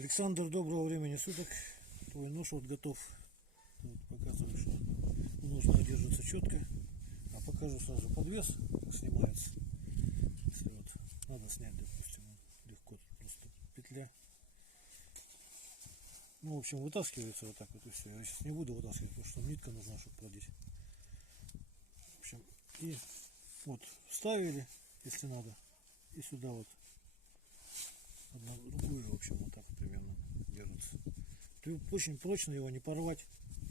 Александр, доброго времени суток. Твой нож вот готов. Вот показываю, что нож держится четко. А покажу сразу подвес, как снимается. Если вот надо снять, допустим, легко, просто петля. Ну, в общем, вытаскивается вот так вот и все. Я сейчас не буду вытаскивать, потому что нитка нужна, чтобы продеть. В общем, и вот вставили, если надо, и сюда вот одну другую, в общем, вот так вот примерно держится. Очень прочно, его не порвать.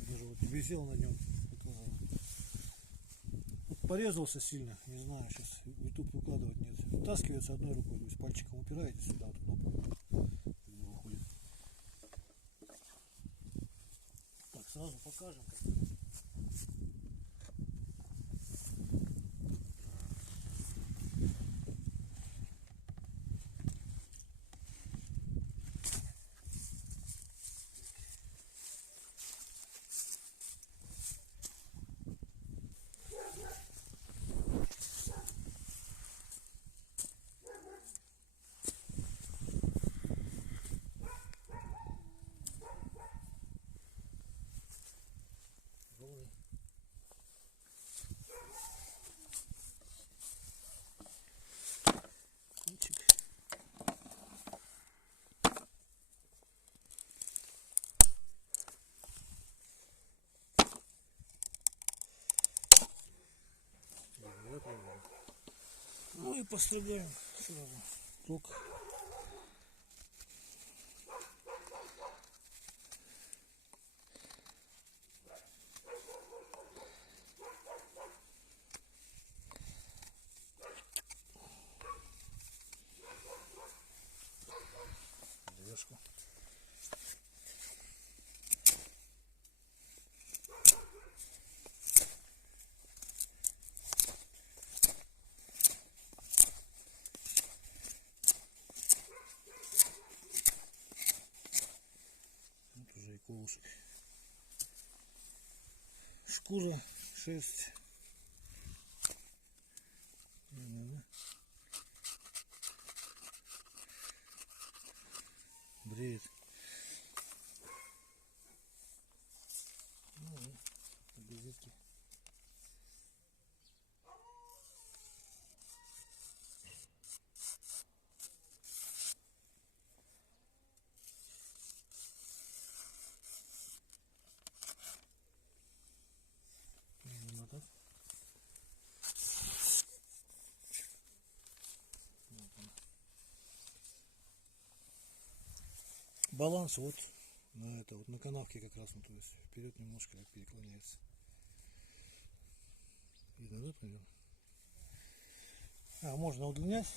Даже вот висел на нем, показал. Вот порезался сильно, не знаю, сейчас в YouTube выкладывать нет. Вытаскивается одной рукой, то есть пальчиком упираете сюда, вот кнопку, как бы выходит. Так, сразу покажем, как. Ну и постригаем сразу ток. Завязку. Вот уже и колышек. Шкура, шерсть. Бреет. Ну и газетки. Баланс вот на это вот на канавке как раз, ну, то есть вперед немножко как переклоняется. Видно, да, примерно? А можно удлинять,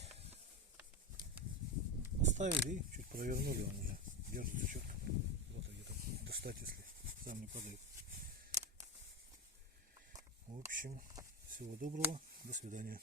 поставили и чуть провернули, он уже держится четко. Вот где-то достать, если сам не падает. В общем, всего доброго, до свидания.